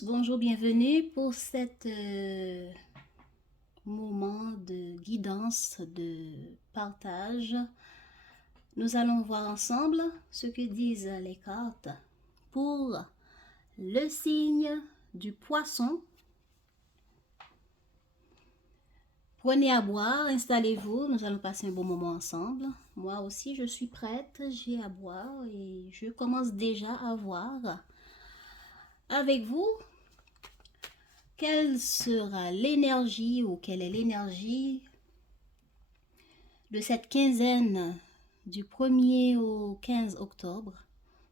tous, bonjour, bienvenue pour cet moment de guidance, de partage. Nous allons voir ensemble ce que disent les cartes pour le signe du poisson. Prenez à boire, installez-vous, nous allons passer un bon moment ensemble. Moi aussi, je suis prête, j'ai à boire et je commence déjà à voir avec vous quelle sera l'énergie ou quelle est l'énergie de cette quinzaine du 1er au 15 octobre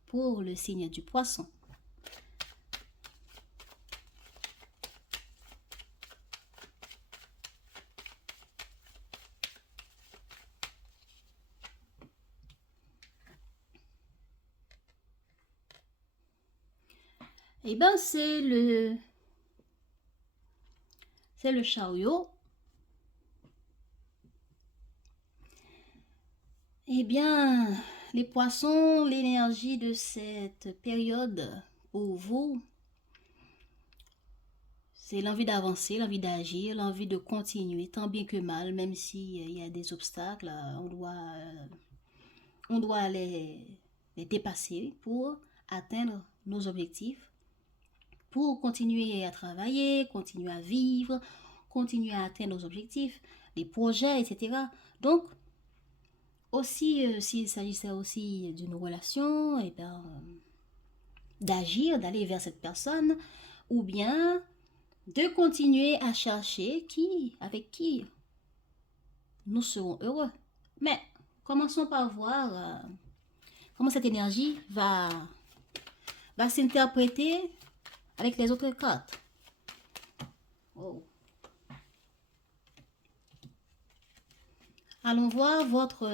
pour le signe du poisson. Eh bien, c'est le chariot. Eh bien, les poissons, l'énergie de cette période pour vous, c'est l'envie d'avancer, l'envie d'agir, l'envie de continuer, tant bien que mal, même s'il y a des obstacles, on doit les dépasser pour atteindre nos objectifs, pour continuer à travailler, continuer à vivre, continuer à atteindre nos objectifs, les projets, etc. Donc, aussi, s'il s'agissait aussi d'une relation, et bien, d'agir, d'aller vers cette personne, ou bien de continuer à chercher avec qui nous serons heureux. Mais commençons par voir comment cette énergie va s'interpréter avec les autres cartes. Oh. Allons voir votre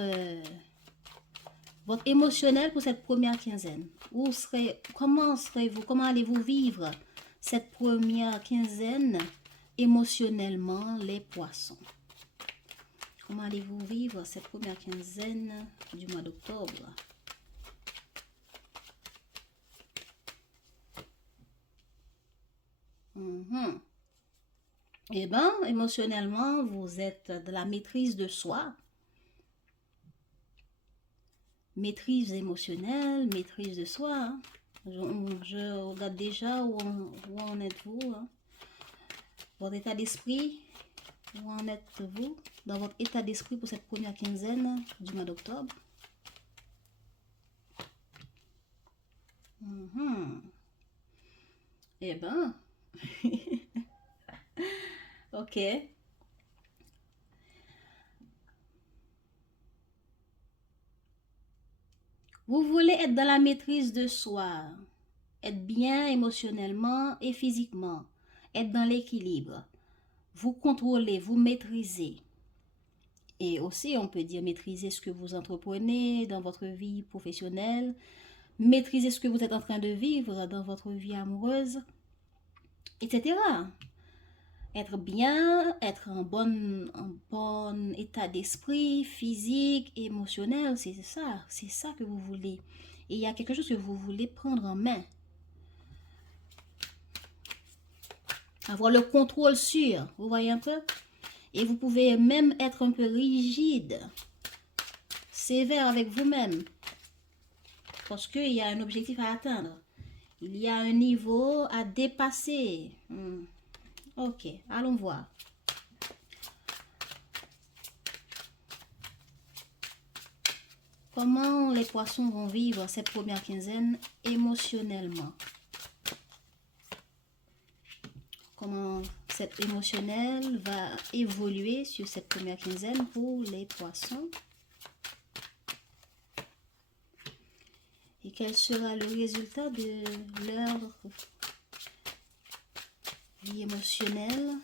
émotionnel pour cette première quinzaine. Comment serez-vous, comment allez-vous vivre cette première quinzaine émotionnellement, les poissons? Comment allez-vous vivre cette première quinzaine du mois d'octobre? Eh bien, émotionnellement, vous êtes de la maîtrise de soi. Maîtrise émotionnelle, maîtrise de soi. Hein. Je regarde déjà où en êtes-vous. Hein. Votre état d'esprit, où en êtes-vous dans votre état d'esprit pour cette première quinzaine du mois d'octobre? Eh ben, ok. Vous voulez être dans la maîtrise de soi, être bien émotionnellement et physiquement, être dans l'équilibre. Vous contrôlez, vous maîtrisez. Et aussi, on peut dire maîtriser ce que vous entreprenez dans votre vie professionnelle, maîtriser ce que vous êtes en train de vivre dans votre vie amoureuse, etc. Être bien, être en bon état d'esprit, physique, émotionnel, c'est ça que vous voulez. Et il y a quelque chose que vous voulez prendre en main. Avoir le contrôle sur, vous voyez un peu? Et vous pouvez même être un peu rigide, sévère avec vous-même. Parce qu'il y a un objectif à atteindre. Il y a un niveau à dépasser. Ok, allons voir. Comment les poissons vont vivre cette première quinzaine émotionnellement? Comment cette émotionnelle va évoluer sur cette première quinzaine pour les poissons? Et quel sera le résultat de leur vie émotionnelle?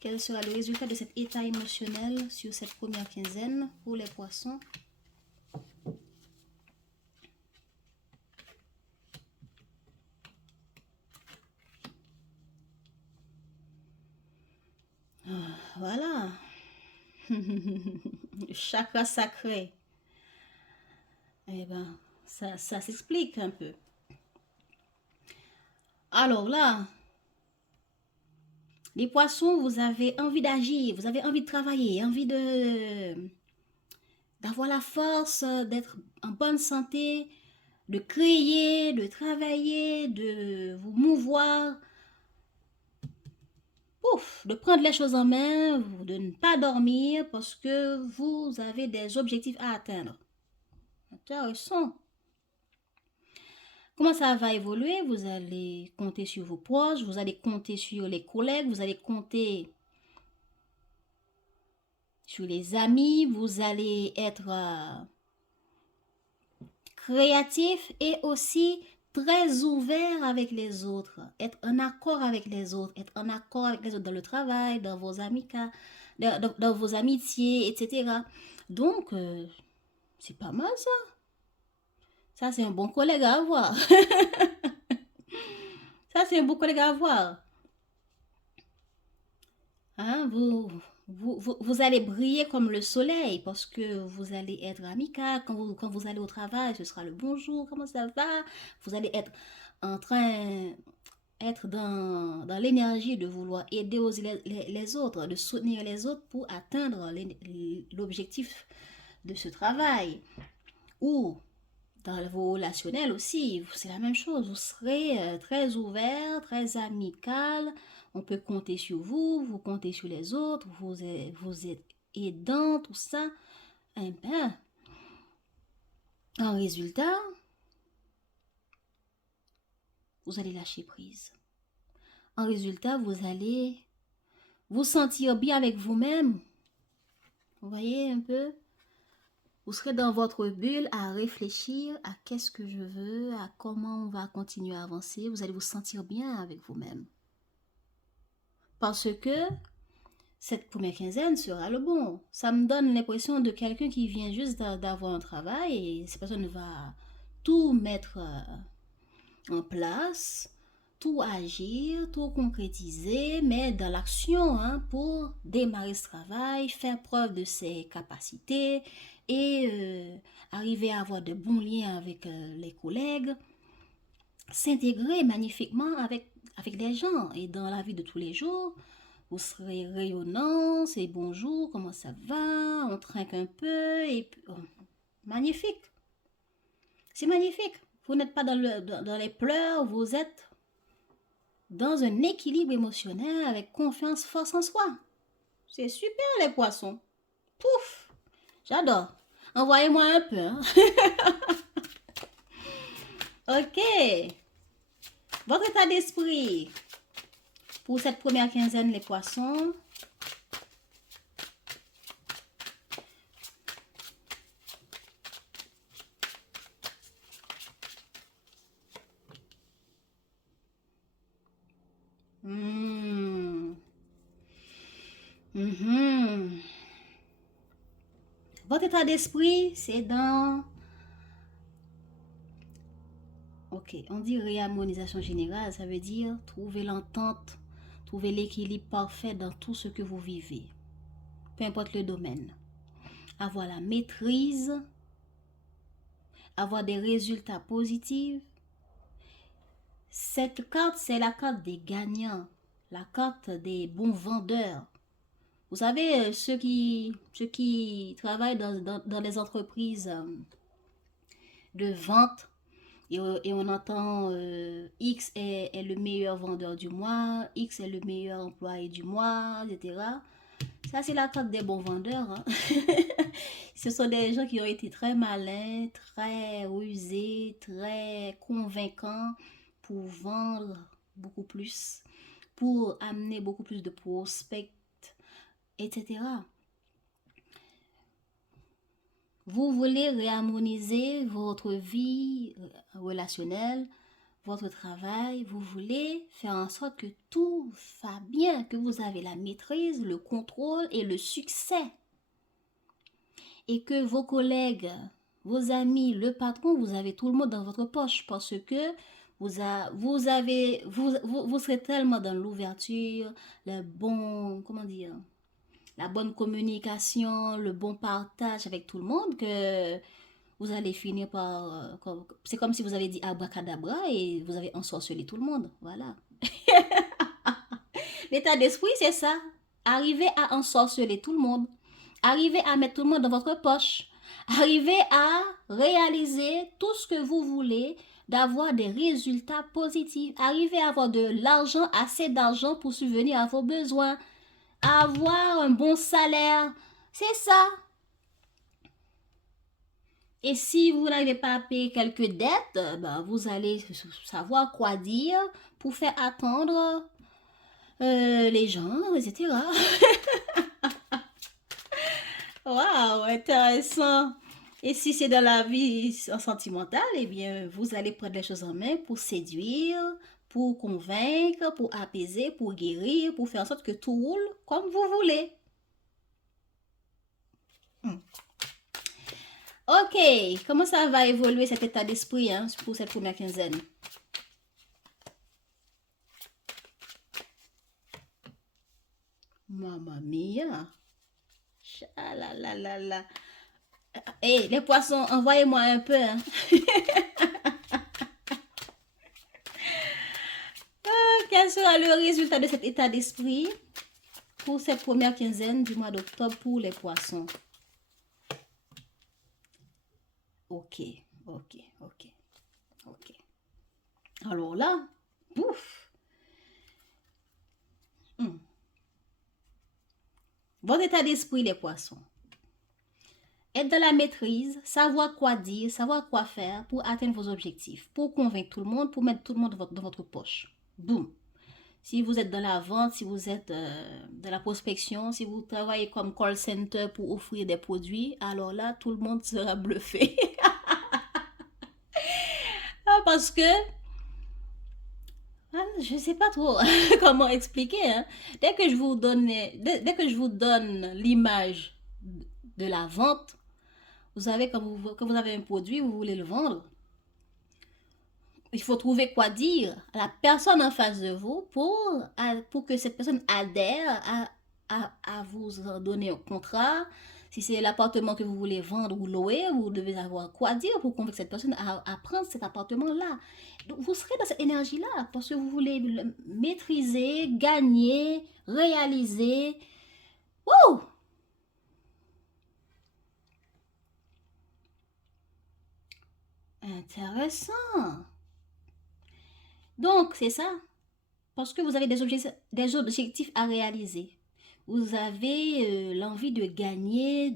Quel sera le résultat de cet état émotionnel sur cette première quinzaine pour les poissons? Voilà. Chakra sacré. Eh ben, ça s'explique un peu. Alors là, les poissons, vous avez envie d'agir, vous avez envie de travailler, envie de d'avoir la force, d'être en bonne santé, de créer, de travailler, de vous mouvoir, ouf, de prendre les choses en main, de ne pas dormir parce que vous avez des objectifs à atteindre. Intéressant. Comment ça va évoluer? Vous allez compter sur vos proches, vous allez compter sur les collègues, vous allez compter sur les amis, vous allez être créatif et aussi très ouvert avec les autres, être en accord avec les autres, être en accord avec les autres dans le travail, dans vos amicales, dans vos amitiés, etc. Donc, c'est pas mal ça. Ça, c'est un bon collègue à avoir. Ça, c'est un bon collègue à avoir. Hein, vous allez briller comme le soleil parce que vous allez être amical. Quand vous allez au travail, ce sera le bonjour, comment ça va? Vous allez être en train, être dans l'énergie de vouloir aider aussi les autres, de soutenir les autres pour atteindre l'objectif de ce travail. Ou dans vos relationnels aussi, c'est la même chose. Vous serez très ouvert, très amical. On peut compter sur vous, vous comptez sur les autres, vous êtes aidant, tout ça. Eh bien, en résultat, vous allez lâcher prise. En résultat, vous allez vous sentir bien avec vous-même. Vous voyez un peu? Vous serez dans votre bulle à réfléchir à qu'est-ce que je veux, à comment on va continuer à avancer. Vous allez vous sentir bien avec vous-même. Parce que cette première quinzaine sera le bon. Ça me donne l'impression de quelqu'un qui vient juste d'avoir un travail et cette personne va tout mettre en place, tout agir, tout concrétiser, mais dans l'action hein, pour démarrer ce travail, faire preuve de ses capacités et arriver à avoir de bons liens avec les collègues, s'intégrer magnifiquement avec les gens et dans la vie de tous les jours. Vous serez rayonnant, c'est bonjour, comment ça va, on trinque un peu et puis, oh, magnifique. C'est magnifique. Vous n'êtes pas dans les pleurs, vous êtes dans un équilibre émotionnel avec confiance, force en soi. C'est super les poissons. Pouf, j'adore. Envoyez-moi un peu. Hein. Ok. Votre état d'esprit pour cette première quinzaine, les poissons. Mmh. Mmh. Votre état d'esprit, c'est dans... Ok, on dit réharmonisation générale, ça veut dire trouver l'entente, trouver l'équilibre parfait dans tout ce que vous vivez, peu importe le domaine. Avoir la maîtrise, avoir des résultats positifs. Cette carte, c'est la carte des gagnants, la carte des bons vendeurs. Vous savez, ceux qui travaillent dans les entreprises de vente et on entend X est le meilleur vendeur du mois, X est le meilleur employé du mois, etc. Ça, c'est la carte des bons vendeurs. Hein. Ce sont des gens qui ont été très malins, très rusés, très convaincants pour vendre beaucoup plus, pour amener beaucoup plus de prospects, etc. Vous voulez réharmoniser votre vie relationnelle, votre travail, vous voulez faire en sorte que tout va bien, que vous avez la maîtrise, le contrôle et le succès. Et que vos collègues, vos amis, le patron, vous avez tout le monde dans votre poche parce que vous serez tellement dans l'ouverture, le bon, comment dire, la bonne communication, le bon partage avec tout le monde que vous allez finir par... c'est comme si vous avez dit abracadabra et vous avez ensorcelé tout le monde. Voilà. L'état d'esprit, c'est ça. Arriver à ensorceler tout le monde. Arriver à mettre tout le monde dans votre poche. Arriver à réaliser tout ce que vous voulez, d'avoir des résultats positifs. Arriver à avoir de l'argent, assez d'argent pour subvenir à vos besoins. Avoir un bon salaire. C'est ça. Et si vous n'arrivez pas à payer quelques dettes, ben vous allez savoir quoi dire pour faire attendre les gens, etc. Waouh, intéressant. Et si c'est dans la vie sentimentale, eh bien, vous allez prendre les choses en main pour séduire, pour convaincre, pour apaiser, pour guérir, pour faire en sorte que tout roule comme vous voulez. Ok, comment ça va évoluer cet état d'esprit pour cette première quinzaine? Mamma mia. Chalalalala. Hey, les poissons, envoyez-moi un peu. Quel sera le résultat de cet état d'esprit pour cette première quinzaine du mois d'octobre pour les poissons? Ok. Alors là, pouf. Votre état d'esprit, les poissons. Être dans la maîtrise, savoir quoi dire, savoir quoi faire pour atteindre vos objectifs, pour convaincre tout le monde, pour mettre tout le monde dans votre poche. Boum. Si vous êtes dans la vente, si vous êtes dans la prospection, si vous travaillez comme call center pour offrir des produits, alors là, tout le monde sera bluffé. Parce que, je ne sais pas trop comment expliquer. Dès que je vous donne l'image de la vente, vous savez, quand vous avez un produit, vous voulez le vendre, il faut trouver quoi dire à la personne en face de vous pour que cette personne adhère à vous donner un contrat. Si c'est l'appartement que vous voulez vendre ou louer, vous devez avoir quoi dire pour convaincre cette personne à prendre cet appartement-là. Donc, vous serez dans cette énergie-là parce que vous voulez le maîtriser, gagner, réaliser. Wow! Intéressant. Donc, c'est ça. Parce que vous avez des objectifs à réaliser. Vous avez l'envie de gagner,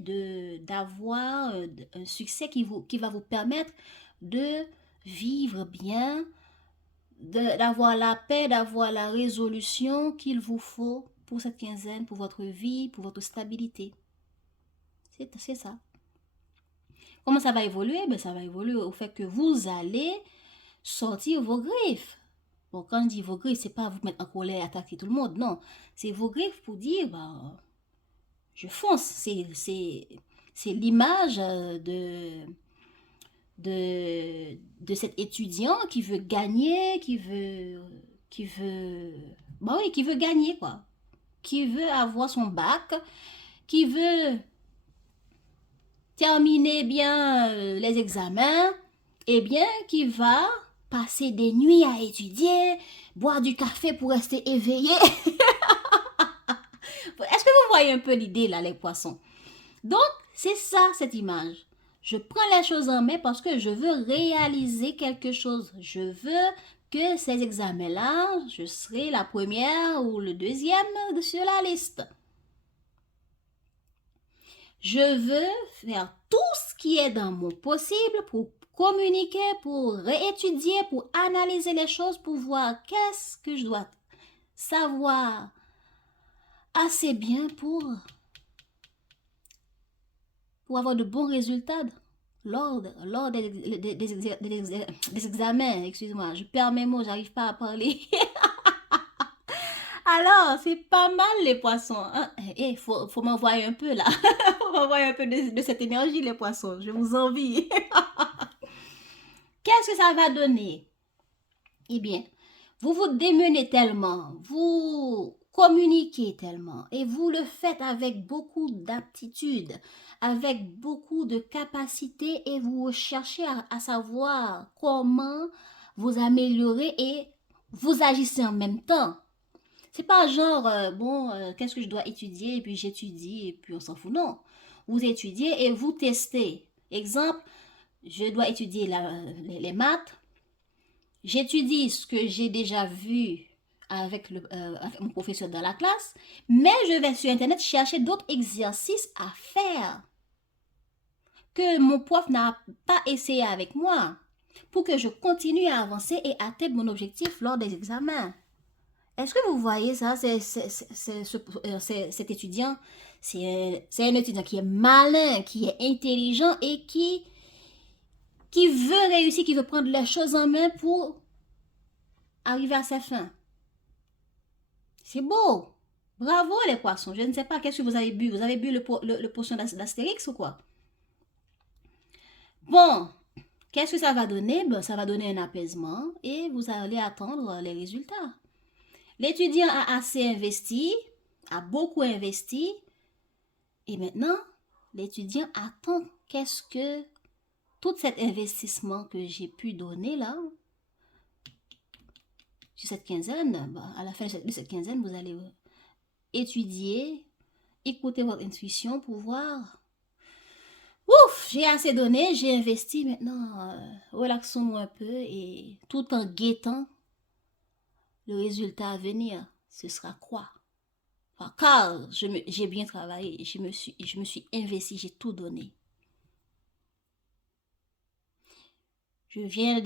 d'avoir un succès qui va vous permettre de vivre bien, d'avoir la paix, d'avoir la résolution qu'il vous faut pour cette quinzaine, pour votre vie, pour votre stabilité. C'est ça. Comment ça va évoluer? Ben, ça va évoluer au fait que vous allez sortir vos griffes. Bon, quand je dis vos griffes, c'est pas vous mettre en colère, attaquer tout le monde, non. C'est vos griffes pour dire, bah, je fonce. C'est l'image de cet étudiant qui veut gagner, qui veut gagner, quoi. Qui veut avoir son bac, qui veut terminer bien les examens, et bien qui va passer des nuits à étudier, boire du café pour rester éveillé. Est-ce que vous voyez un peu l'idée là, les poissons? Donc, c'est ça, cette image. Je prends les choses en main parce que je veux réaliser quelque chose. Je veux que ces examens-là, je serai la première ou le deuxième sur la liste. Je veux faire tout ce qui est dans mon possible pour communiquer, pour réétudier, pour analyser les choses, pour voir qu'est-ce que je dois savoir assez bien pour avoir de bons résultats lors des examens. Excusez-moi, je perds mes mots, j'arrive pas à parler. Alors, c'est pas mal les poissons. Faut m'envoyer un peu là. Faut m'envoyer un peu de cette énergie les poissons. Je vous envie. Qu'est-ce que ça va donner? Eh bien, vous vous démenez tellement, vous communiquez tellement et vous le faites avec beaucoup d'aptitude, avec beaucoup de capacité et vous cherchez à savoir comment vous améliorer et vous agissez en même temps. C'est pas genre, qu'est-ce que je dois étudier et puis j'étudie et puis on s'en fout. Non. Vous étudiez et vous testez. Exemple, je dois étudier les maths. J'étudie ce que j'ai déjà vu avec mon professeur dans la classe, mais je vais sur Internet chercher d'autres exercices à faire que mon prof n'a pas essayé avec moi pour que je continue à avancer et atteindre mon objectif lors des examens. Est-ce que vous voyez ça? Cet étudiant, c'est un étudiant qui est malin, qui est intelligent et qui veut réussir, qui veut prendre les choses en main pour arriver à ses fins. C'est beau. Bravo les poissons. Je ne sais pas qu'est-ce que vous avez bu. Vous avez bu le potion d'Astérix ou quoi? Bon, qu'est-ce que ça va donner? Ben, ça va donner un apaisement et vous allez attendre les résultats. L'étudiant a assez investi, a beaucoup investi et maintenant, l'étudiant attend qu'est-ce que tout cet investissement que j'ai pu donner là, sur cette quinzaine, ben, à la fin de cette quinzaine, vous allez étudier, écouter votre intuition pour voir. Ouf, j'ai assez donné, j'ai investi, maintenant relaxons-nous un peu et tout en guettant le résultat à venir, ce sera quoi? Enfin, car j'ai bien travaillé, je me suis investi, j'ai tout donné. Je viens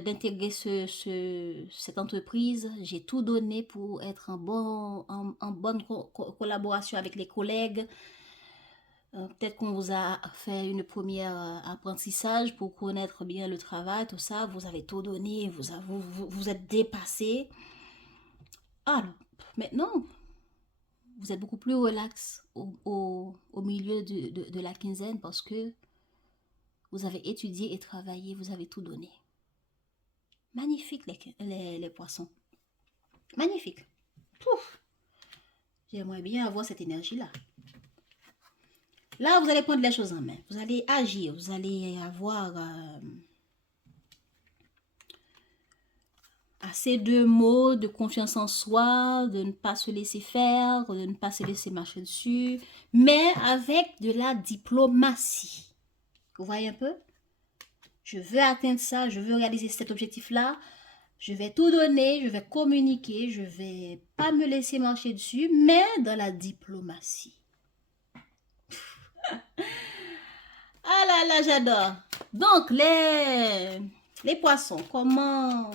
d'intégrer cette entreprise, j'ai tout donné pour être en bonne collaboration avec les collègues. Peut-être qu'on vous a fait une première apprentissage pour connaître bien le travail, tout ça. Vous avez tout donné, vous êtes dépassé. Alors, maintenant, vous êtes beaucoup plus relax au milieu de la quinzaine parce que vous avez étudié et travaillé, vous avez tout donné. Magnifique les poissons. Magnifique. Pouf. J'aimerais bien avoir cette énergie-là. Là, vous allez prendre les choses en main. Vous allez agir. Vous allez avoir assez de mots, de confiance en soi, de ne pas se laisser faire, de ne pas se laisser marcher dessus, mais avec de la diplomatie. Vous voyez un peu? Je veux atteindre ça, je veux réaliser cet objectif-là. Je vais tout donner, je vais communiquer, je vais pas me laisser marcher dessus, mais dans la diplomatie. Ah là là, j'adore. Donc, les poissons, comment...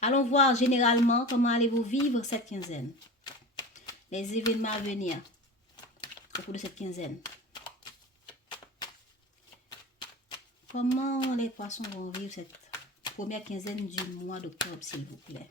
Allons voir généralement comment allez-vous vivre cette quinzaine. Les événements à venir au cours de cette quinzaine. Comment les poissons vont vivre cette première quinzaine du mois d'octobre, s'il vous plaît.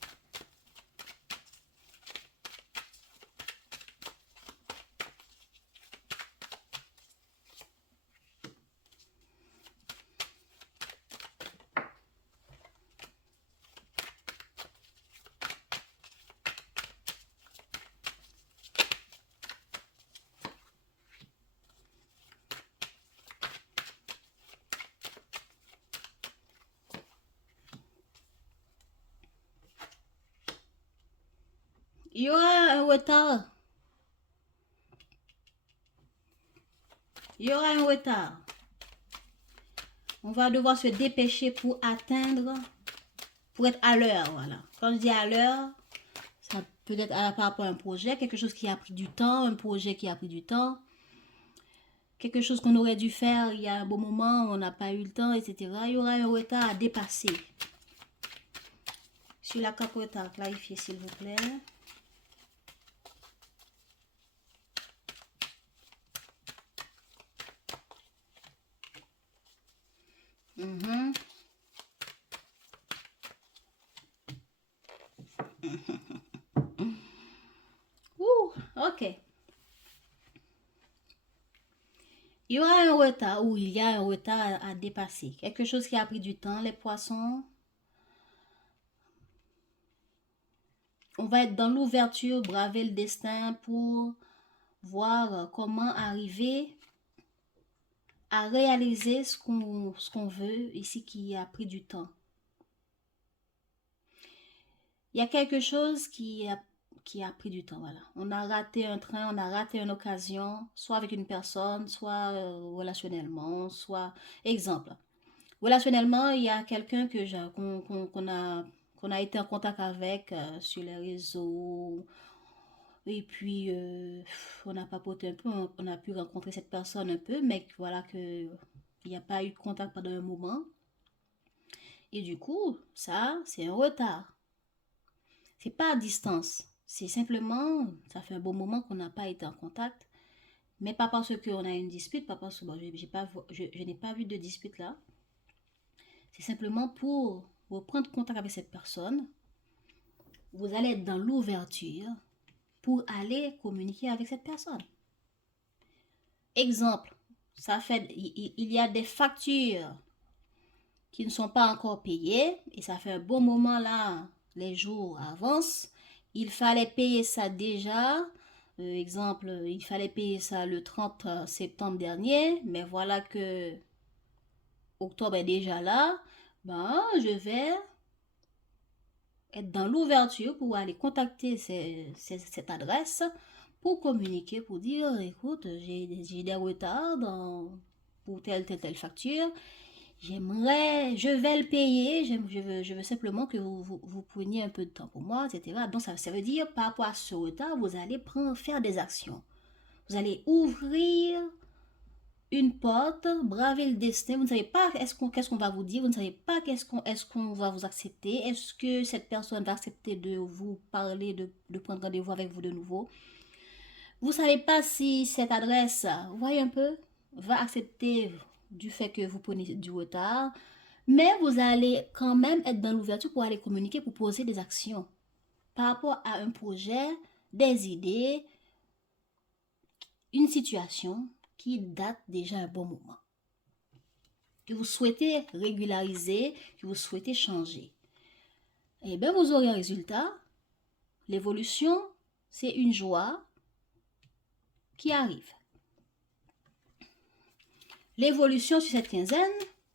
Il y aura un retard. Il y aura un retard. On va devoir se dépêcher pour atteindre, pour être à l'heure, voilà. Quand je dis à l'heure, ça peut être par rapport à un projet, quelque chose qui a pris du temps, un projet qui a pris du temps, quelque chose qu'on aurait dû faire il y a un bon moment, on n'a pas eu le temps, etc. Il y aura un retard à dépasser. Sur la carte retard, clarifiez s'il vous plaît. Ok. Il y aura un retard ou il y a un retard à dépasser. Quelque chose qui a pris du temps, les poissons. on va être dans l'ouverture, braver le destin pour voir comment arriver à réaliser ce qu'on veut ici qui a pris du temps. Il y a quelque chose qui a pris du temps, voilà. On a raté un train, on a raté une occasion, soit avec une personne, soit relationnellement, soit... Exemple, relationnellement, il y a quelqu'un qu'on a été en contact avec sur les réseaux, et puis on a papoté un peu, on a pu rencontrer cette personne un peu, mais voilà que il n'y a pas eu de contact pendant un moment. Et du coup, ça, c'est un retard. C'est pas à distance. C'est simplement, ça fait un bon moment qu'on n'a pas été en contact. Mais pas parce qu'on a une dispute, pas parce que bon, je n'ai pas vu de dispute là. C'est simplement pour reprendre contact avec cette personne. Vous allez être dans l'ouverture pour aller communiquer avec cette personne. Exemple, il y a des factures qui ne sont pas encore payées et ça fait un bon moment là, les jours avancent. Il fallait payer ça déjà. Exemple, il fallait payer ça le 30 septembre dernier, mais voilà que octobre est déjà là. Ben, je vais être dans l'ouverture pour aller contacter cette adresse pour communiquer, pour dire, écoute, j'ai des retards pour telle facture. Je vais le payer, je veux simplement que vous preniez un peu de temps pour moi, etc. Donc ça veut dire, par rapport à ce retard, vous allez faire des actions. Vous allez ouvrir une porte, braver le destin. Vous ne savez pas qu'est-ce qu'on va vous dire, vous ne savez pas est-ce qu'on va vous accepter, est-ce que cette personne va accepter de vous parler, de prendre rendez-vous avec vous de nouveau. Vous ne savez pas si cette adresse, vous voyez un peu, va accepter du fait que vous prenez du retard, mais vous allez quand même être dans l'ouverture pour aller communiquer, pour poser des actions par rapport à un projet, des idées, une situation qui date déjà un bon moment, que vous souhaitez régulariser, que vous souhaitez changer. Eh bien, vous aurez un résultat. L'évolution, c'est une joie qui arrive. L'évolution sur cette quinzaine,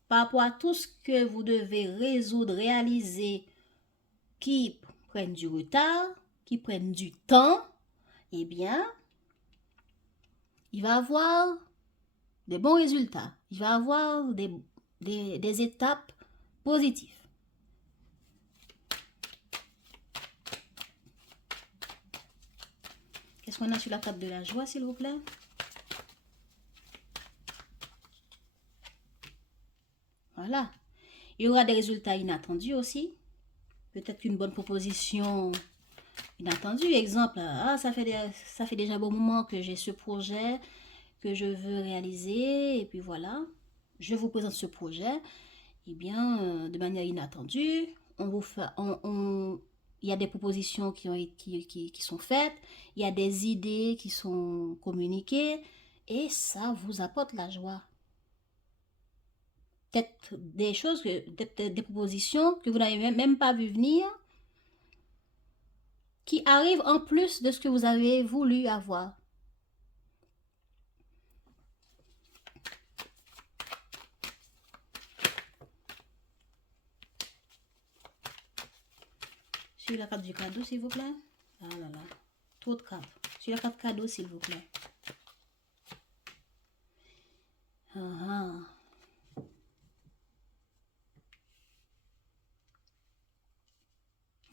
par rapport à tout ce que vous devez résoudre, réaliser, qui prennent du retard, qui prennent du temps, eh bien, il va avoir des bons résultats. Il va avoir des étapes positives. Qu'est-ce qu'on a sur la table de la joie, s'il vous plaît? Voilà. Il y aura des résultats inattendus aussi. Peut-être qu'une bonne proposition inattendue. Exemple, ça fait déjà un bon moment que j'ai ce projet que je veux réaliser. Et puis voilà, je vous présente ce projet. Eh bien, de manière inattendue, il y a des propositions qui sont faites, il y a des idées qui sont communiquées, et ça vous apporte la joie. Peut-être des propositions que vous n'avez même pas vu venir, qui arrivent en plus de ce que vous avez voulu avoir. Sur la carte du cadeau, s'il vous plaît. Ah là là, trop de cartes. Sur la carte cadeau, s'il vous plaît.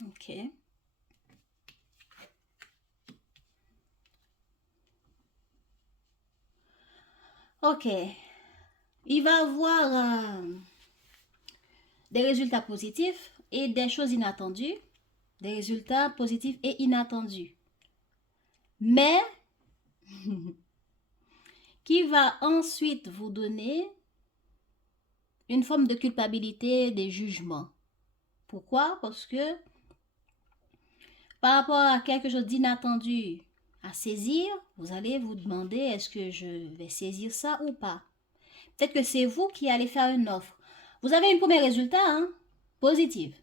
Ok. Ok. Il va avoir des résultats positifs et des choses inattendues. Des résultats positifs et inattendus. Mais, qui va ensuite vous donner une forme de culpabilité, des jugements. Pourquoi? Parce que par rapport à quelque chose d'inattendu à saisir, vous allez vous demander est-ce que je vais saisir ça ou pas. Peut-être que c'est vous qui allez faire une offre. Vous avez un premier résultat, positif.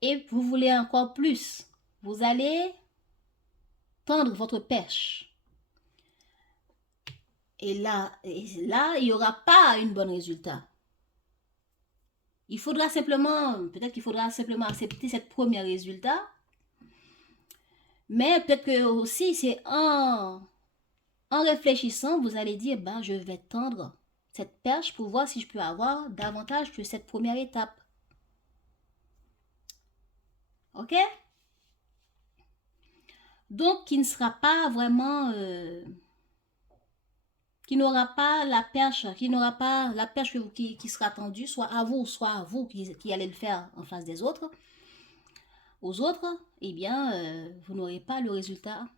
Et vous voulez encore plus. vous allez tendre votre perche. Et là, il n'y aura pas un bon résultat. Il faudra simplement, peut-être qu'il faudra simplement accepter cette premier résultat. Mais peut-être que aussi, c'est en réfléchissant, vous allez dire, ben, je vais tendre cette perche pour voir si je peux avoir davantage que cette première étape. Ok? Donc, qui ne sera pas vraiment... qui n'aura pas la perche, qui n'aura pas la perche qui sera tendue, soit à vous qui allez le faire en face des autres, aux autres, eh bien, vous n'aurez pas le résultat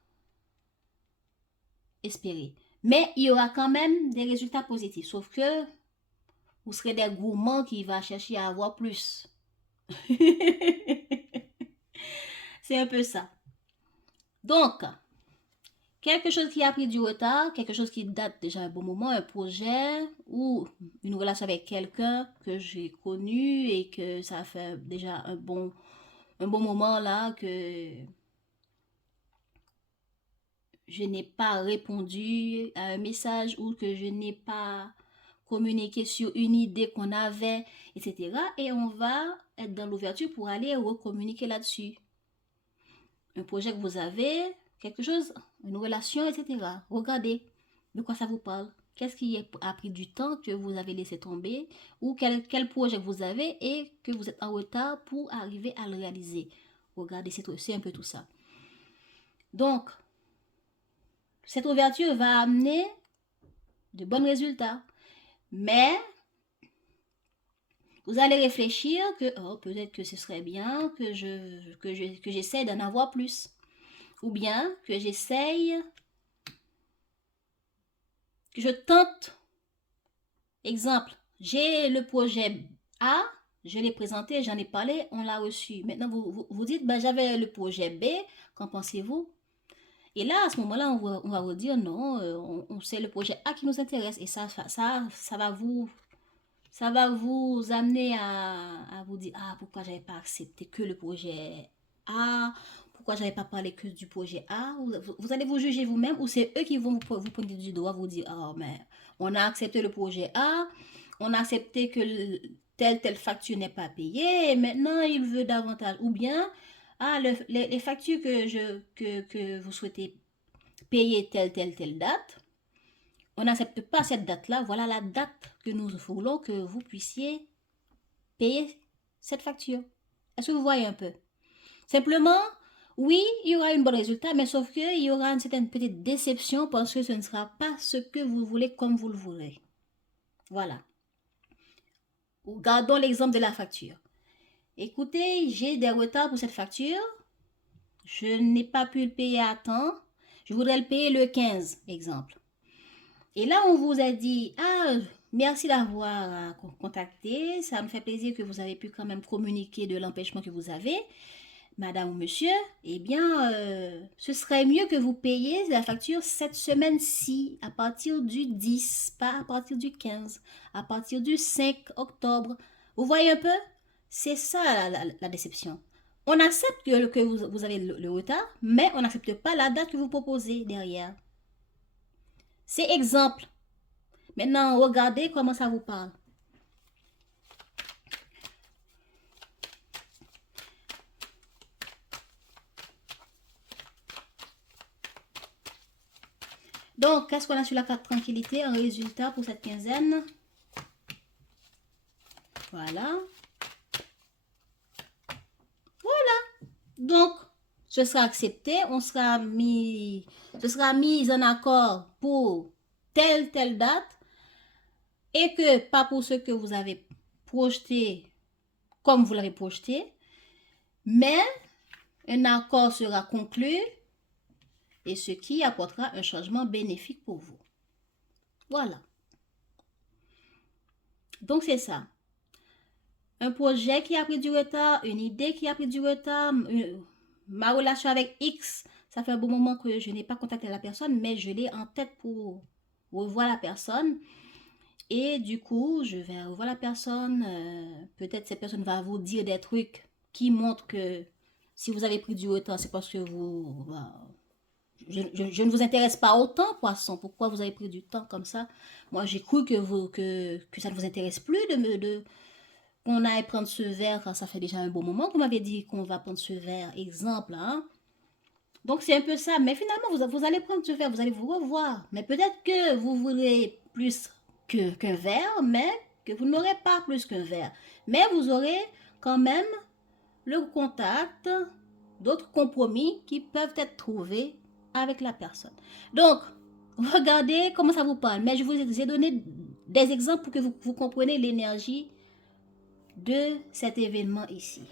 espéré. Mais il y aura quand même des résultats positifs, sauf que vous serez des gourmands qui vont chercher à avoir plus. C'est un peu ça. Donc, quelque chose qui a pris du retard, quelque chose qui date déjà un bon moment, un projet ou une relation avec quelqu'un que j'ai connu et que ça fait déjà un bon moment là que je n'ai pas répondu à un message ou que je n'ai pas communiqué sur une idée qu'on avait, etc. Et on va être dans l'ouverture pour aller recommuniquer là-dessus. Un projet que vous avez, quelque chose, une relation, etc. Regardez de quoi ça vous parle. Qu'est-ce qui a pris du temps que vous avez laissé tomber ou quel projet vous avez et que vous êtes en retard pour arriver à le réaliser. Regardez, c'est un peu tout ça. Donc, cette ouverture va amener de bons résultats. Mais vous allez réfléchir que peut-être que ce serait bien que j'essaie d'en avoir plus. Ou bien que j'essaye, que je tente. Exemple, j'ai le projet A, je l'ai présenté, j'en ai parlé, on l'a reçu. Maintenant, vous dites, ben, j'avais le projet B, qu'en pensez-vous? Et là, à ce moment-là, on va vous dire, non, c'est le projet A qui nous intéresse. Et ça va vous amener à vous dire, ah, pourquoi j'avais pas accepté que le projet A, pourquoi j'avais pas parlé que du projet A. Vous allez vous juger vous-même ou c'est eux qui vont vous pointer du doigt, vous dire, oh, mais on a accepté le projet A, on a accepté que telle facture n'est pas payée et maintenant il veut davantage. Ou bien, ah, les factures que vous souhaitez payer telle date, on n'accepte pas cette date-là. Voilà la date que nous voulons que vous puissiez payer cette facture. Est-ce que vous voyez un peu? Simplement, oui, il y aura un bon résultat, mais sauf qu'il y aura une certaine petite déception parce que ce ne sera pas ce que vous voulez comme vous le voulez. Voilà. Gardons l'exemple de la facture. Écoutez, j'ai des retards pour cette facture. Je n'ai pas pu le payer à temps. Je voudrais le payer le 15, exemple. Et là, on vous a dit, ah, merci d'avoir contacté. Ça me fait plaisir que vous avez pu quand même communiquer de l'empêchement que vous avez. Madame ou monsieur, eh bien, ce serait mieux que vous payiez la facture cette semaine-ci, à partir du 10, pas à partir du 15, à partir du 5 octobre. Vous voyez un peu? C'est ça la déception. On accepte que vous avez le retard, mais on n'accepte pas la date que vous proposez derrière. C'est exemple. Maintenant, regardez comment ça vous parle. Donc, qu'est-ce qu'on a sur la carte tranquillité? Un résultat pour cette quinzaine. Voilà. Voilà. Donc, ce sera accepté. Ce sera mis en accord pour telle date. Et que pas pour ce que vous avez projeté comme vous l'avez projeté. Mais un accord sera conclu. Et ce qui apportera un changement bénéfique pour vous. Voilà. Donc, c'est ça. Un projet qui a pris du retard, une idée qui a pris du retard, ma relation avec X, ça fait un bon moment que je n'ai pas contacté la personne, mais je l'ai en tête pour revoir la personne. Et du coup, je vais revoir la personne. Peut-être cette personne va vous dire des trucs qui montrent que Si vous avez pris du retard, c'est parce que vous... je ne vous intéresse pas autant, poisson. Pourquoi vous avez pris du temps comme ça? Moi, j'ai cru que ça ne vous intéresse plus qu'on aille prendre ce verre. Ça fait déjà un bon moment qu'on m'avait dit qu'on va prendre ce verre. Exemple, hein? Donc, c'est un peu ça. Mais finalement, vous allez prendre ce verre, vous allez vous revoir. Mais peut-être que vous voulez plus qu'un verre, mais que vous n'aurez pas plus qu'un verre. Mais vous aurez quand même le contact, d'autres compromis qui peuvent être trouvés avec la personne. Donc, regardez comment ça vous parle. Mais je vous ai donné des exemples pour que vous compreniez l'énergie de cet événement ici.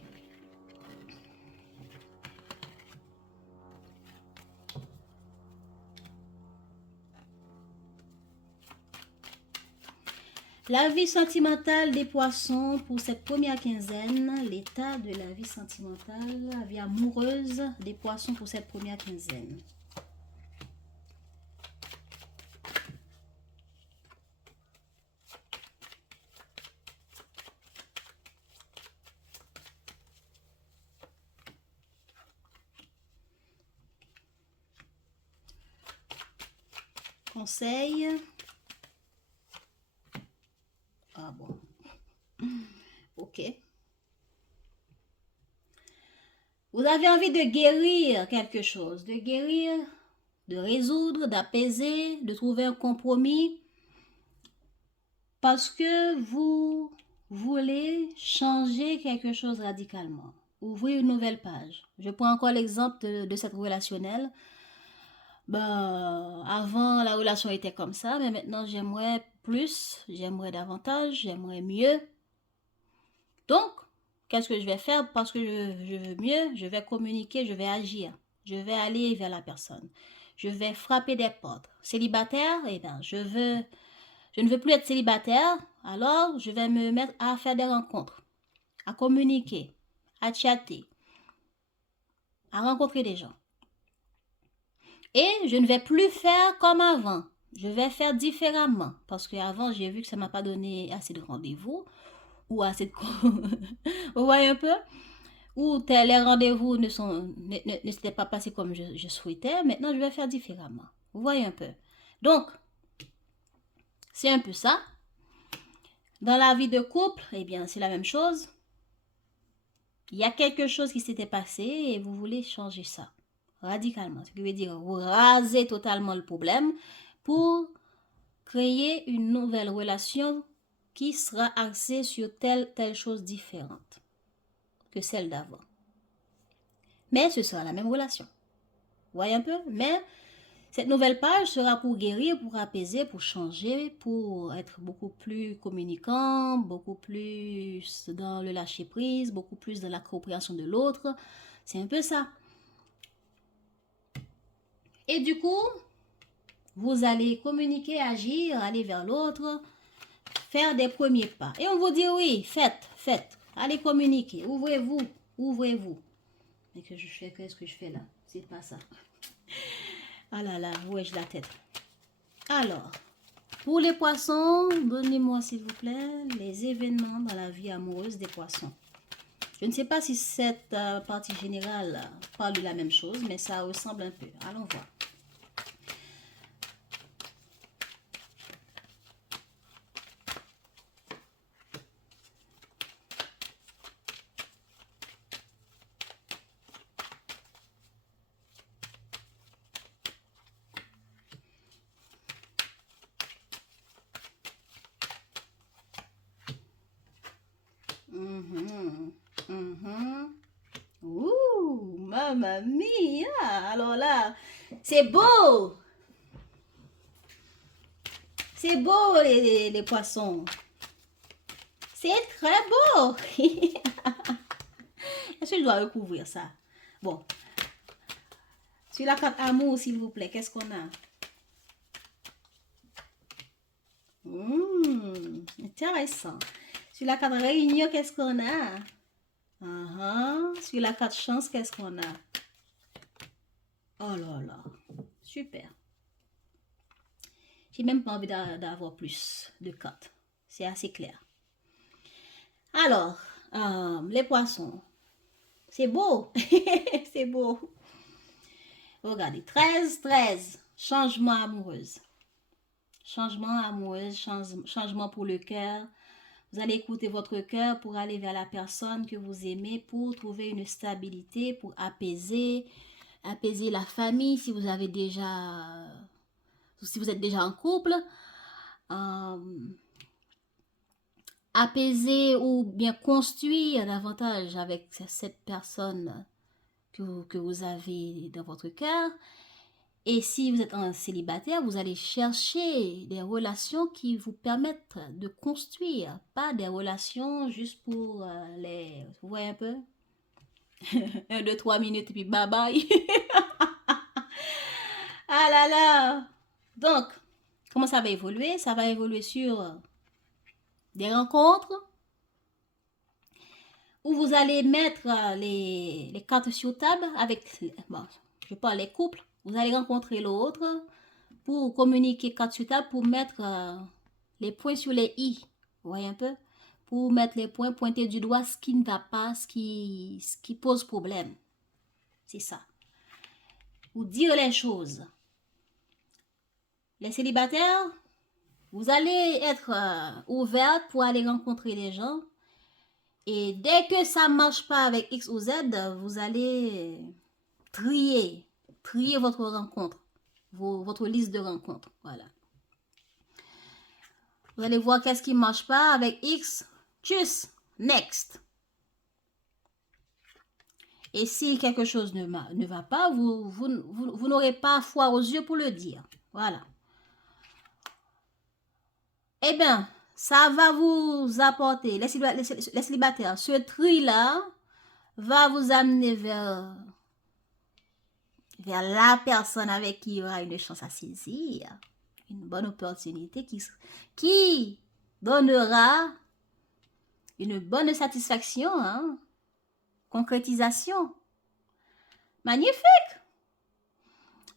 La vie sentimentale des poissons pour cette première quinzaine, l'état de la vie sentimentale, la vie amoureuse des poissons pour cette première quinzaine. Conseil. Ah bon. Ok. Vous avez envie de guérir quelque chose, de guérir, de résoudre, d'apaiser, de trouver un compromis parce que vous voulez changer quelque chose radicalement, ouvrir une nouvelle page. Je prends encore l'exemple de cette relationnelle. Ben, avant, la relation était comme ça, mais maintenant, j'aimerais plus, j'aimerais davantage, j'aimerais mieux. Donc, qu'est-ce que je vais faire? Parce que je veux mieux, je vais communiquer, je vais agir. Je vais aller vers la personne. Je vais frapper des portes. Célibataire, eh bien, je ne veux plus être célibataire, alors je vais me mettre à faire des rencontres, à communiquer, à chatter, à rencontrer des gens. Et je ne vais plus faire comme avant. Je vais faire différemment. Parce qu'avant, j'ai vu que ça ne m'a pas donné assez de rendez-vous. Ou assez de... Vous voyez un peu? Ou les rendez-vous ne s'étaient pas passés comme je souhaitais. Maintenant, je vais faire différemment. Vous voyez un peu? Donc, c'est un peu ça. Dans la vie de couple, eh bien, c'est la même chose. Il y a quelque chose qui s'était passé et vous voulez changer ça radicalement. Ce qui veut dire vous rasez totalement le problème pour créer une nouvelle relation qui sera axée sur telle chose différente que celle d'avant. Mais ce sera la même relation. Vous voyez un peu? Mais cette nouvelle page sera pour guérir, pour apaiser, pour changer, pour être beaucoup plus communicant, beaucoup plus dans le lâcher-prise, beaucoup plus dans la coopération de l'autre. C'est un peu ça. Et du coup, vous allez communiquer, agir, aller vers l'autre, faire des premiers pas. Et on vous dit oui, faites. Allez communiquer, ouvrez-vous. Mais qu'est-ce que je fais là? C'est pas ça. Ah là là, où ai-je la tête? Alors, pour les poissons, donnez-moi s'il vous plaît les événements dans la vie amoureuse des poissons. Je ne sais pas si cette partie générale parle de la même chose, mais ça ressemble un peu. Allons voir. Ouh, mamma mia! Alors là, c'est beau! C'est beau les poissons. C'est très beau! Est-ce que je dois recouvrir ça? Bon. Sur la carte amour, s'il vous plaît, qu'est-ce qu'on a? Intéressant. Sur la carte réunion, qu'est-ce qu'on a? Sur la carte chance, qu'est-ce qu'on a? Oh là là. Super. J'ai même pas envie d'avoir plus de cartes. C'est assez clair. Alors, les poissons. C'est beau. C'est beau. Regardez, 13, 13. Changement amoureuse. Changement amoureuse, changement pour le cœur. Vous allez écouter votre cœur pour aller vers la personne que vous aimez, pour trouver une stabilité, pour apaiser la famille si vous avez déjà, si vous êtes déjà en couple. Apaiser ou bien construire davantage avec cette personne que vous avez dans votre cœur. Et si vous êtes un célibataire, vous allez chercher des relations qui vous permettent de construire, pas des relations juste pour les... Vous voyez un peu? 1, 2, 3 minutes et puis bye bye. Ah là là! Donc, comment ça va évoluer? Ça va évoluer sur des rencontres où vous allez mettre les cartes sur table avec... Bon, je parle des couples. Vous allez rencontrer l'autre pour communiquer carte sur table, pour mettre les points sur les i. Vous voyez un peu? Pour mettre les points, pointer du doigt ce qui ne va pas, ce qui pose problème. C'est ça. Ou dire les choses. Les célibataires, vous allez être ouverts pour aller rencontrer les gens. Et dès que ça ne marche pas avec X ou Z, vous allez trier votre rencontre, votre liste de rencontres. Voilà. Vous allez voir qu'est-ce qui ne marche pas avec X. Tchuss, next. Et si quelque chose ne va pas, vous n'aurez pas foi aux yeux pour le dire. Voilà. Eh bien, ça va vous apporter, les célibataires, ce tri-là va vous amener vers la personne avec qui il y aura une chance à saisir, une bonne opportunité qui donnera une bonne satisfaction, hein? Concrétisation. Magnifique!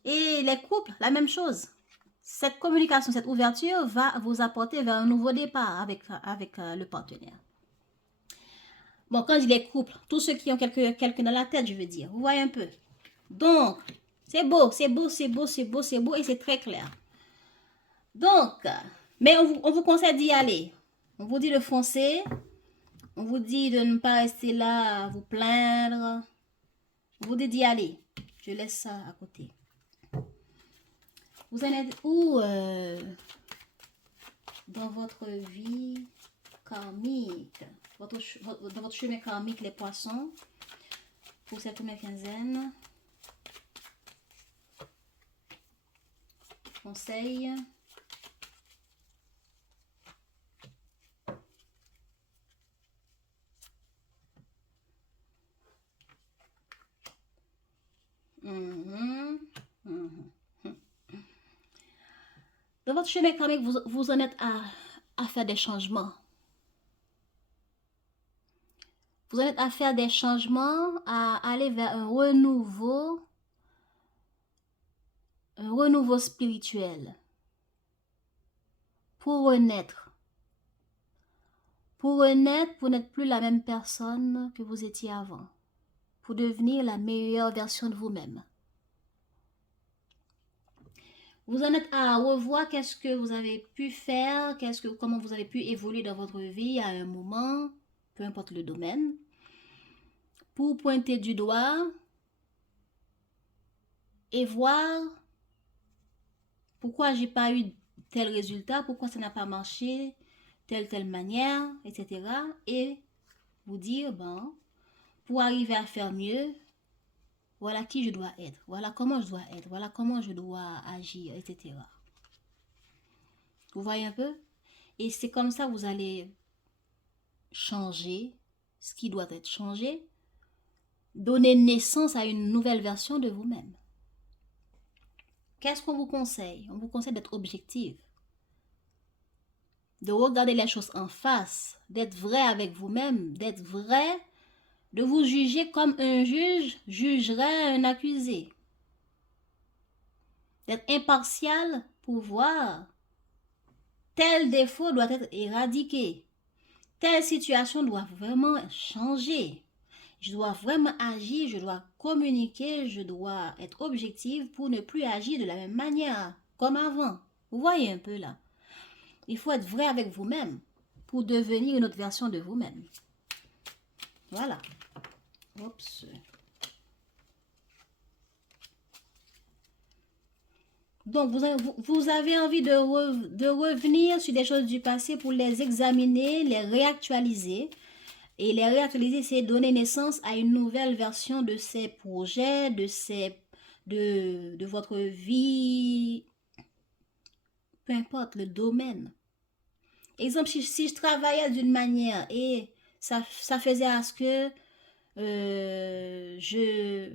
Et les couples, la même chose. Cette communication, cette ouverture va vous apporter vers un nouveau départ avec le partenaire. Bon, quand je dis les couples, tous ceux qui ont quelqu'un dans la tête, je veux dire. Vous voyez un peu. Donc, c'est beau, c'est beau, c'est beau, c'est beau, c'est beau et c'est très clair. Donc, mais on vous conseille d'y aller. On vous dit de foncer. On vous dit de ne pas rester là à vous plaindre. On vous dit d'y aller. Je laisse ça à côté. Vous en êtes où dans votre vie karmique, dans votre chemin karmique, les poissons, pour cette première quinzaine? Conseil. Dans votre chemin karmique, vous en êtes à faire des changements. Vous en êtes à faire des changements, à aller vers un renouveau spirituel. Pour renaître. Pour renaître, pour n'être plus la même personne que vous étiez avant. Pour devenir la meilleure version de vous-même. Vous en êtes à revoir qu'est-ce que vous avez pu faire, comment vous avez pu évoluer dans votre vie à un moment, peu importe le domaine, pour pointer du doigt et voir pourquoi j'ai pas eu tel résultat, pourquoi ça n'a pas marché, telle manière, etc. Et vous dire, bon, pour arriver à faire mieux, voilà qui je dois être, voilà comment je dois être, voilà comment je dois agir, etc. Vous voyez un peu? Et c'est comme ça que vous allez changer ce qui doit être changé, donner naissance à une nouvelle version de vous-même. Qu'est-ce qu'on vous conseille? On vous conseille d'être objectif, de regarder les choses en face, d'être vrai avec vous-même, d'être vrai, de vous juger comme un juge jugerait un accusé. D'être impartial pour voir tel défaut doit être éradiqué. Telle situation doit vraiment changer. Je dois vraiment agir, je dois communiquer, je dois être objective pour ne plus agir de la même manière, comme avant. Vous voyez un peu là. Il faut être vrai avec vous-même pour devenir une autre version de vous-même. Voilà. Oups. Donc, vous avez envie de revenir sur des choses du passé pour les examiner, les réactualiser. Et les réactualiser, c'est donner naissance à une nouvelle version de ces projets, de votre vie, peu importe le domaine. Exemple, si je travaillais d'une manière et ça faisait à ce que je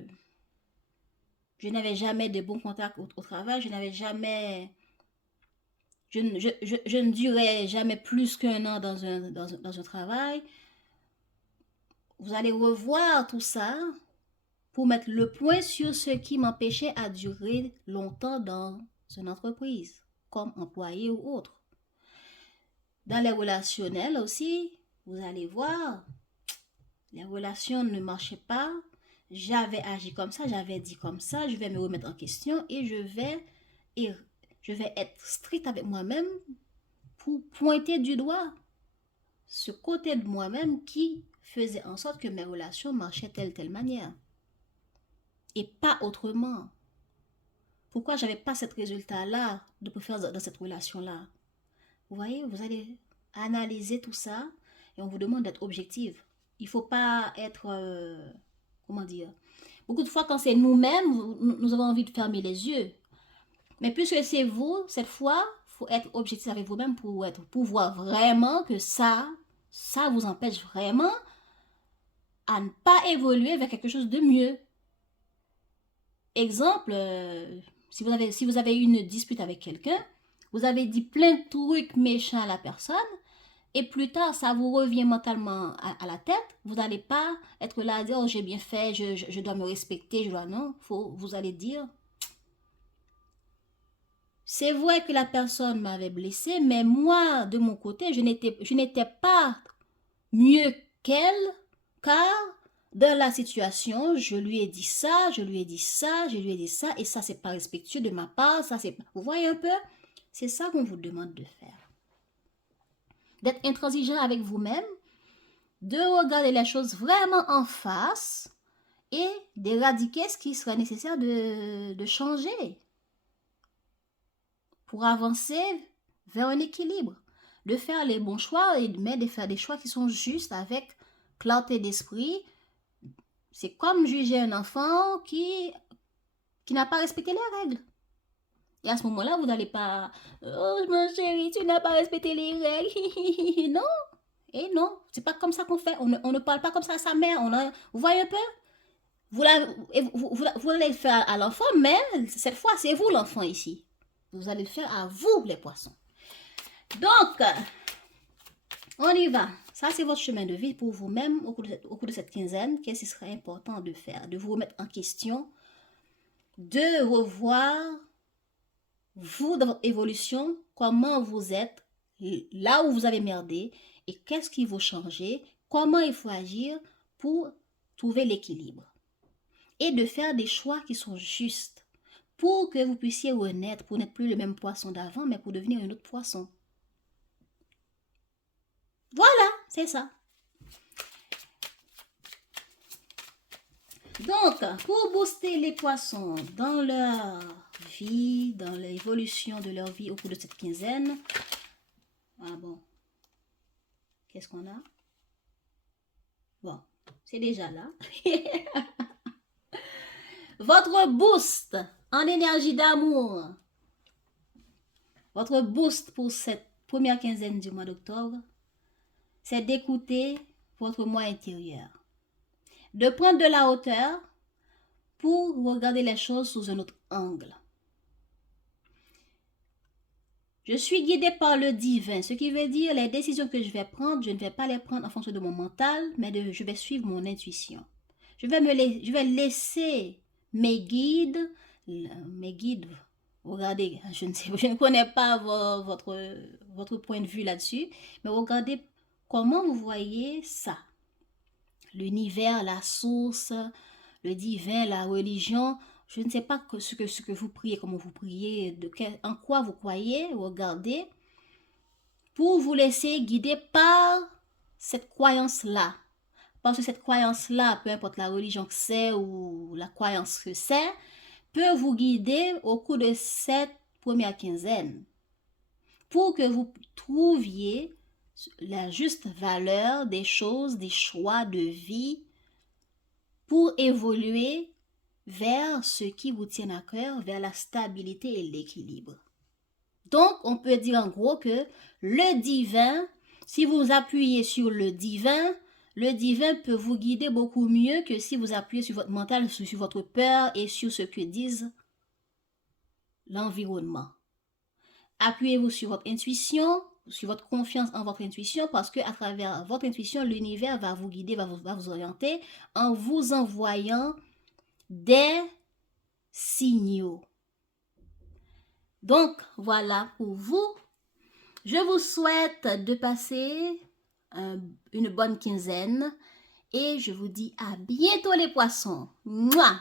n'avais jamais de bons contacts au travail, je n'avais jamais, je ne durais jamais plus qu'un an dans un travail. Vous allez revoir tout ça pour mettre le point sur ce qui m'empêchait à durer longtemps dans une entreprise, comme employé ou autre. Dans les relationnels aussi, vous allez voir, les relations ne marchaient pas, j'avais agi comme ça, j'avais dit comme ça, je vais me remettre en question et je vais être strict avec moi-même pour pointer du doigt ce côté de moi-même qui faisait en sorte que mes relations marchaient telle manière. Et pas autrement. Pourquoi j'avais pas ce résultat-là de préférence dans cette relation-là? Vous voyez, vous allez analyser tout ça et on vous demande d'être objectif. Il faut pas être, comment dire, beaucoup de fois quand c'est nous-mêmes, nous avons envie de fermer les yeux. Mais puisque c'est vous, cette fois, il faut être objectif avec vous-même pour voir vraiment que ça vous empêche vraiment à ne pas évoluer vers quelque chose de mieux. Exemple, si vous avez eu une dispute avec quelqu'un, vous avez dit plein de trucs méchants à la personne, et plus tard, ça vous revient mentalement à la tête, vous n'allez pas être là à dire, oh, j'ai bien fait, je dois me respecter, non, vous allez dire, c'est vrai que la personne m'avait blessé, mais moi, de mon côté, je n'étais pas mieux qu'elle, car dans la situation, je lui ai dit ça, je lui ai dit ça, je lui ai dit ça, et ça, c'est pas respectueux de ma part, ça, c'est... Vous voyez un peu? C'est ça qu'on vous demande de faire. D'être intransigeant avec vous-même, de regarder les choses vraiment en face et d'éradiquer ce qui serait nécessaire de changer pour avancer vers un équilibre, de faire les bons choix, mais de faire des choix qui sont justes avec clarté d'esprit. C'est comme juger un enfant qui n'a pas respecté les règles. Et à ce moment-là, vous n'allez pas « Oh, mon chéri, tu n'as pas respecté les règles. » Non, et non, c'est pas comme ça qu'on fait. On ne parle pas comme ça à sa mère. Vous voyez un peu? Vous allez le faire à l'enfant, mais cette fois, c'est vous l'enfant ici. Vous allez le faire à vous, les poissons. Donc, on y va. Ça, c'est votre chemin de vie pour vous-même au cours de cette quinzaine. Qu'est-ce qui serait important de faire? De vous remettre en question, de revoir, vous, dans votre évolution, comment vous êtes, là où vous avez merdé, et qu'est-ce qu'il faut changer, comment il faut agir pour trouver l'équilibre. Et de faire des choix qui sont justes pour que vous puissiez renaître, pour n'être plus le même poisson d'avant, mais pour devenir un autre poisson. Voilà, c'est ça. Donc, pour booster les poissons dans leur vie, dans l'évolution de leur vie au cours de cette quinzaine, ah bon, qu'est-ce qu'on a? Bon, c'est déjà là. Votre boost en énergie d'amour, votre boost pour cette première quinzaine du mois d'octobre, c'est d'écouter votre moi intérieur. De prendre de la hauteur pour regarder les choses sous un autre angle. Je suis guidée par le divin, ce qui veut dire les décisions que je vais prendre, je ne vais pas les prendre en fonction de mon mental, mais je vais suivre mon intuition. Je vais laisser mes guides, regardez, je ne connais pas votre point de vue là-dessus, mais regardez comment vous voyez ça. l'univers, la source, le divin, la religion. Je ne sais pas ce que vous priez, comment vous priez, en quoi vous croyez, regardez, pour vous laisser guider par cette croyance-là. Parce que cette croyance-là, peu importe la religion que c'est ou la croyance que c'est, peut vous guider au cours de cette première quinzaine pour que vous trouviez la juste valeur des choses, des choix de vie pour évoluer vers ce qui vous tient à cœur, vers la stabilité et l'équilibre. Donc, on peut dire en gros que le divin, si vous appuyez sur le divin peut vous guider beaucoup mieux que si vous appuyez sur votre mental, sur votre peur et sur ce que disent l'environnement. Appuyez-vous sur votre intuition, sur votre confiance en votre intuition, parce que à travers votre intuition, l'univers va vous guider, va vous orienter en vous envoyant des signaux. Donc, voilà pour vous. Je vous souhaite de passer une bonne quinzaine et je vous dis à bientôt les poissons. Mouah!